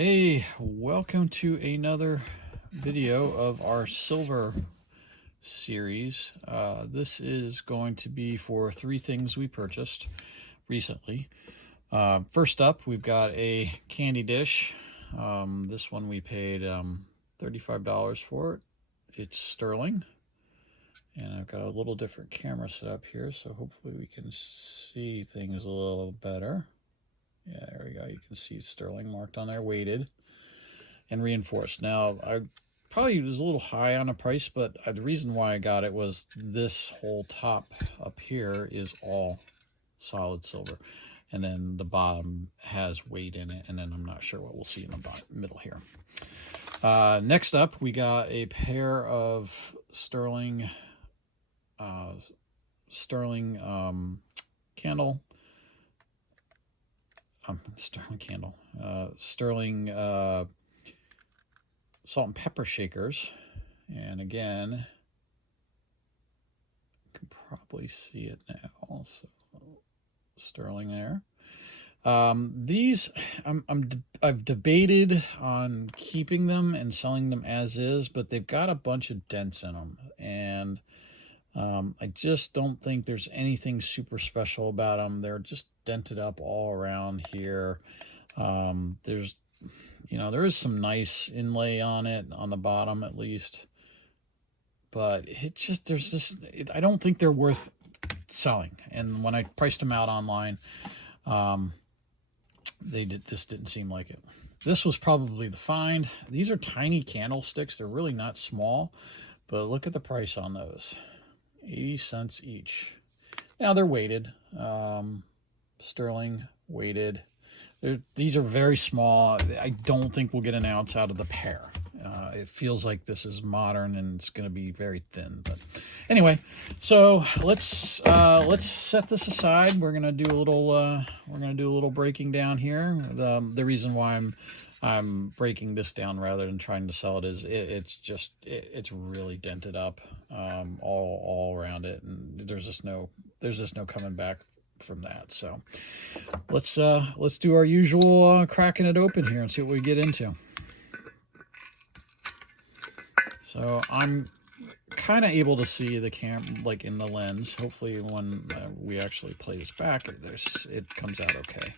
Hey, welcome to another video of our silver series. This is going to be for 3 things we purchased recently. First up, we've got a candy dish. This one we paid $35 for it. It's sterling. And I've got a little different camera set up here, so hopefully we can see things a little better. Yeah, there we go. You can see sterling marked on there, weighted and reinforced. Now, I probably was a little high on the price, but the reason why I got it was this whole top up here is all solid silver. And then the bottom has weight in it, and then I'm not sure what we'll see in the middle here. Next up, we got a pair of sterling sterling salt and pepper shakers. And again, you can probably see it now. So sterling there. These I've debated on keeping them and selling them as is, but they've got a bunch of dents in them, and I just don't think there's anything super special about them. They're just dented up all around here. There is some nice inlay on it, on the bottom at least. But I don't think they're worth selling. And when I priced them out online, just didn't seem like it. This was probably the find. These are tiny candlesticks. They're really not small, but look at the price on those. 80 cents each. Now they're weighted, sterling weighted. These are very small. I don't think we'll get an ounce out of the pair. It feels like this is modern and it's going to be very thin. But anyway, so let's set this aside. We're gonna do a little breaking down here. The reason why I'm breaking this down rather than trying to sell it is it's really dented up all around it, and there's just no coming back from that. So let's do our usual cracking it open here and see what we get into. So I'm kind of able to see the like in the lens. Hopefully when we actually play this back, it comes out okay.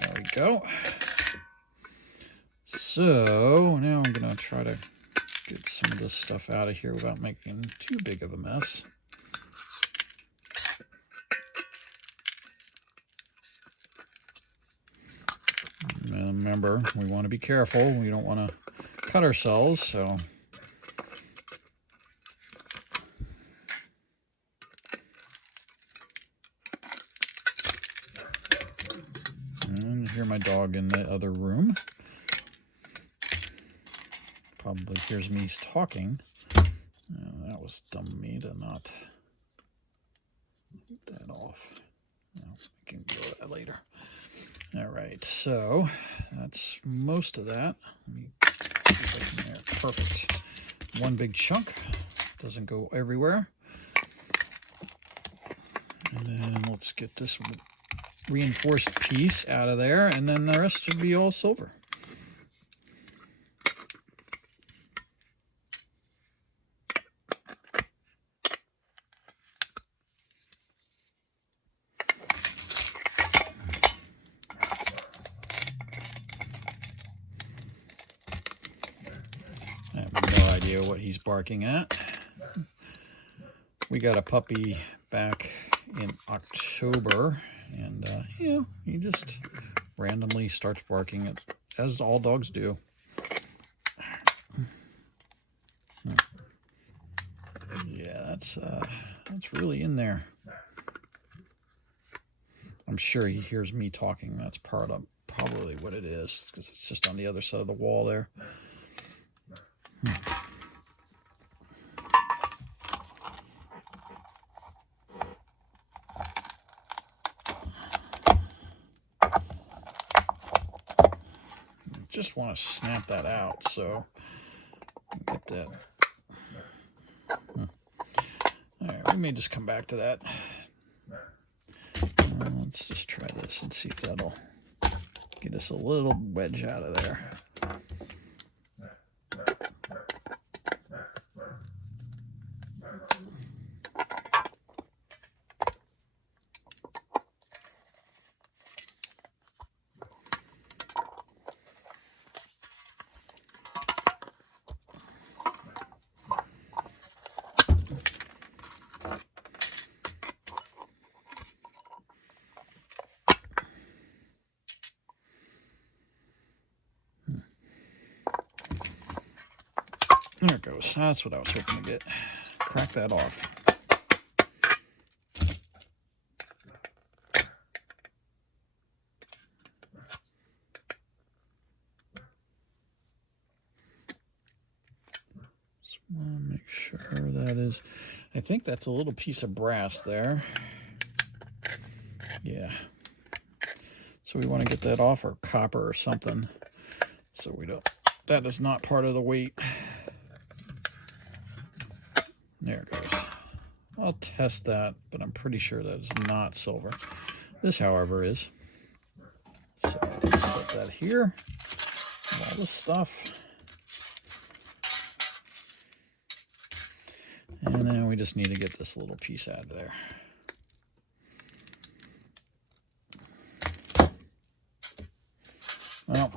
There we go. So now I'm gonna try to get some of this stuff out of here without making too big of a mess. And remember, we want to be careful. We don't want to cut ourselves, so and hear my dog in the other room. Probably hears me talking. That was dumb of me to not get that off. No, I can do that later. All right, so that's most of that. Let me see if I can there. Perfect. One big chunk. Doesn't go everywhere. And then let's get this reinforced piece out of there, and then the rest should be all silver. I have no idea what he's barking at. We got a puppy back in October, and he just randomly starts barking, as all dogs do. Yeah, that's really in there. I'm sure he hears me talking. That's probably what it is, because it's just on the other side of the wall there. Just want to snap that out so get that. All right, we may just come back to that. Let's just try this and see if that'll Get us a little wedge out of there. There it goes. That's what I was hoping to get. Crack that off. Just want to make sure that is... I think that's a little piece of brass there. Yeah. So we want to get that off, or copper or something. So we don't... That is not part of the weight. There it goes. I'll test that, but I'm pretty sure that is not silver. This, however, is. So let's set that here. All this stuff. And then we just need to get this little piece out of there. Well,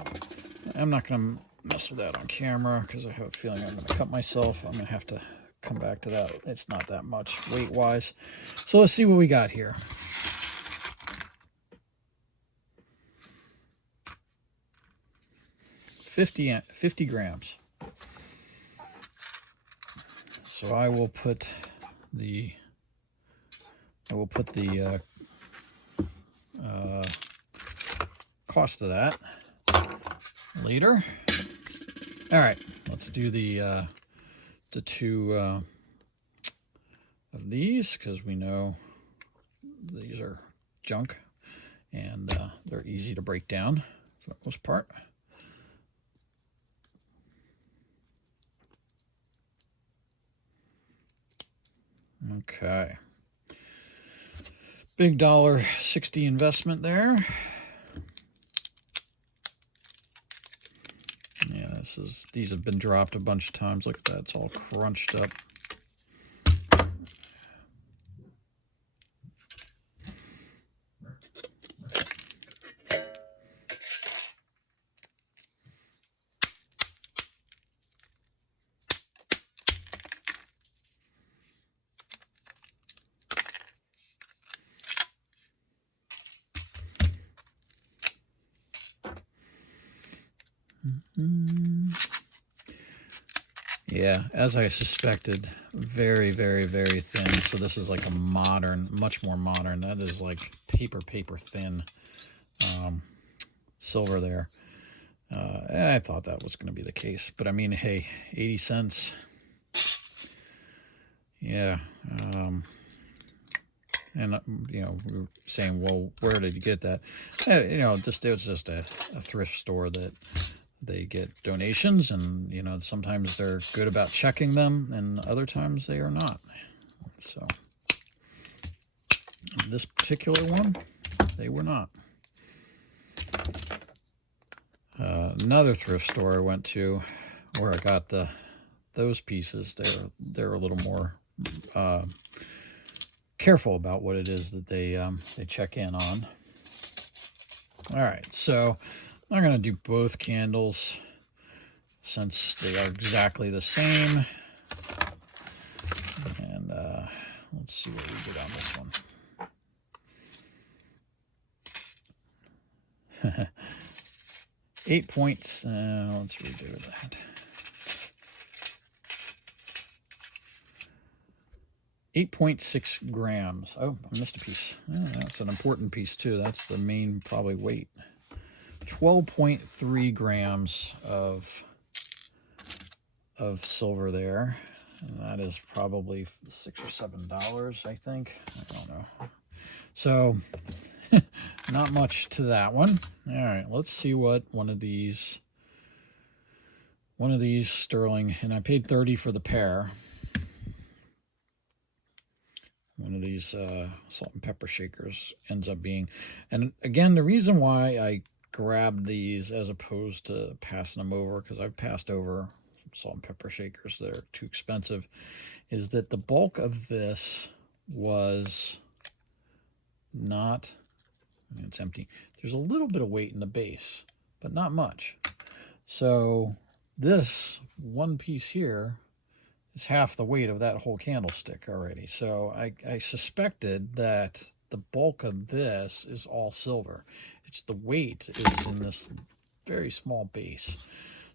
I'm not going to mess with that on camera because I have a feeling I'm going to cut myself. I'm going to have to come back to that. It's not that much weight-wise. So let's see what we got here. $50 grams. So I will put the cost of that later. All right, let's do the two of these, because we know these are junk and they're easy to break down for the most part. Okay. Big $1.60 investment there. Yeah, these have been dropped a bunch of times. Look at that, it's all crunched up. Yeah, as I suspected, very, very, very thin. So this is like a modern, much more modern. That is like paper thin silver there. I thought that was going to be the case, but I mean, hey, 80 cents. Yeah. And you know, we were saying, well, where did you get that? You know, it was just a thrift store that they get donations, and you know, sometimes they're good about checking them, and other times they are not. So this particular one, they were not. Another thrift store I went to, where I got those pieces, they're a little more careful about what it is that they check in on. All right, so I'm going to do both candles since they are exactly the same. And let's see what we did on this one. 8 points. Let's redo that. 8.6 grams. Oh, I missed a piece. Oh, that's an important piece too. That's the main probably weight. 12.3 grams of silver there. And that is probably $6 or $7, I think. I don't know. So not much to that one. All right, let's see what one of these sterling, and I paid 30 for the pair. One of these salt and pepper shakers ends up being. And again, the reason why I grabbed these as opposed to passing them over, because I've passed over some salt and pepper shakers that are too expensive, is that the bulk of this was not, I mean, it's empty. There's a little bit of weight in the base, but not much. So this one piece here is half the weight of that whole candlestick already. So I suspected that the bulk of this is all silver. It's the weight is in this very small base.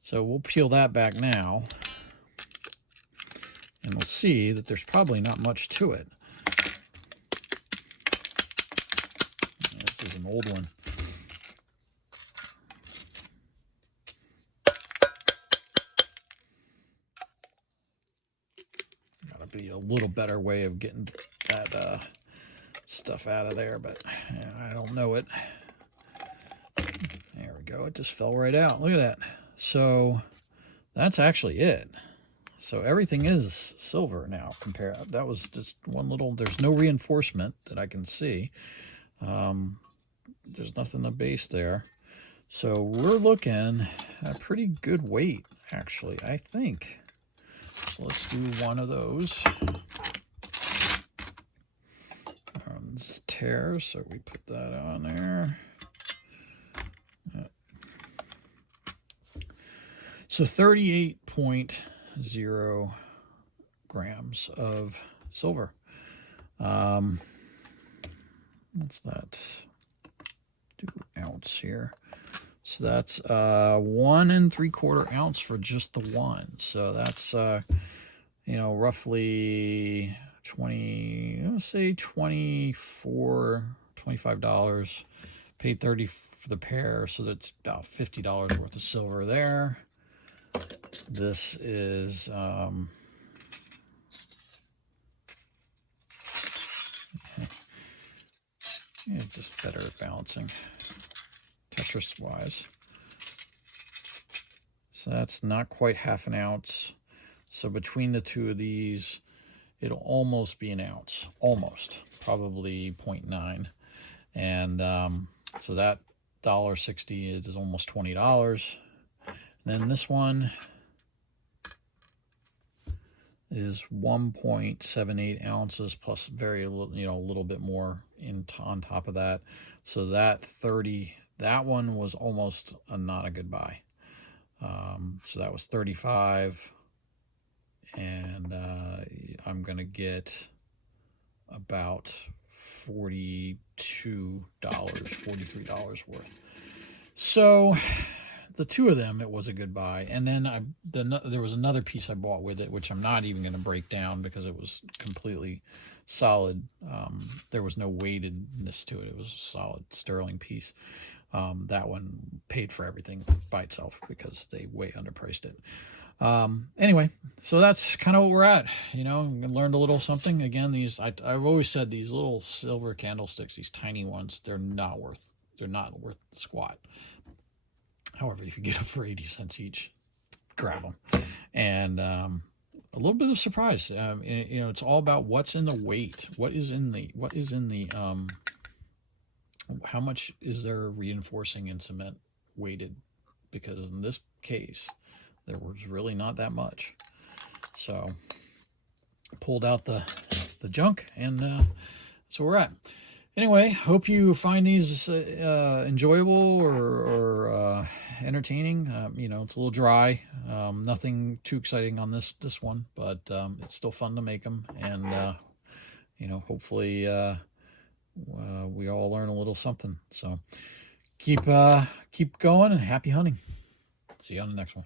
So we'll peel that back now, and we'll see that there's probably not much to it. This is an old one. Gotta be a little better way of getting that stuff out of there, but I don't know it. There we go. It just fell right out. Look at that. So that's actually it. So everything is silver now. That was just one little, there's no reinforcement that I can see. There's nothing to base there. So we're looking at a pretty good weight, actually, I think. So let's do one of those. This tears, so we put that on there. So 38.0 grams of silver. What's that? Do ounce here. So that's 1 3/4 ounce for just the one. So that's roughly 20. Let's say $25. Paid $30 for the pair, so that's about $50 worth of silver there. This is just better at balancing Tetris wise. So that's not quite half an ounce. So between the two of these, it'll almost be an ounce. Almost. Probably 0.9. And so that $1.60 is almost $20. And then this one is 1.78 ounces plus very little, a little bit more on top of that. So that that one was almost not a good buy. So that was 35, and I'm gonna get about $43 worth. So the two of them, it was a good buy. And then there was another piece I bought with it, which I'm not even going to break down because it was completely solid. There was no weightedness to it. It was a solid sterling piece. That one paid for everything by itself because they way underpriced it. Anyway, so that's kind of what we're at. Learned a little something. Again, I've always said these little silver candlesticks, these tiny ones, they're not worth squat. However, if you get them for 80 cents each, grab them. And a little bit of surprise. It's all about what's in the weight. What is in the how much is there reinforcing in cement weighted? Because in this case, there was really not that much. So pulled out the junk, and that's where we're at. Anyway, hope you find these enjoyable or entertaining. It's a little dry. Nothing too exciting on this one, but it's still fun to make them. And, hopefully we all learn a little something. So keep going, and happy hunting. See you on the next one.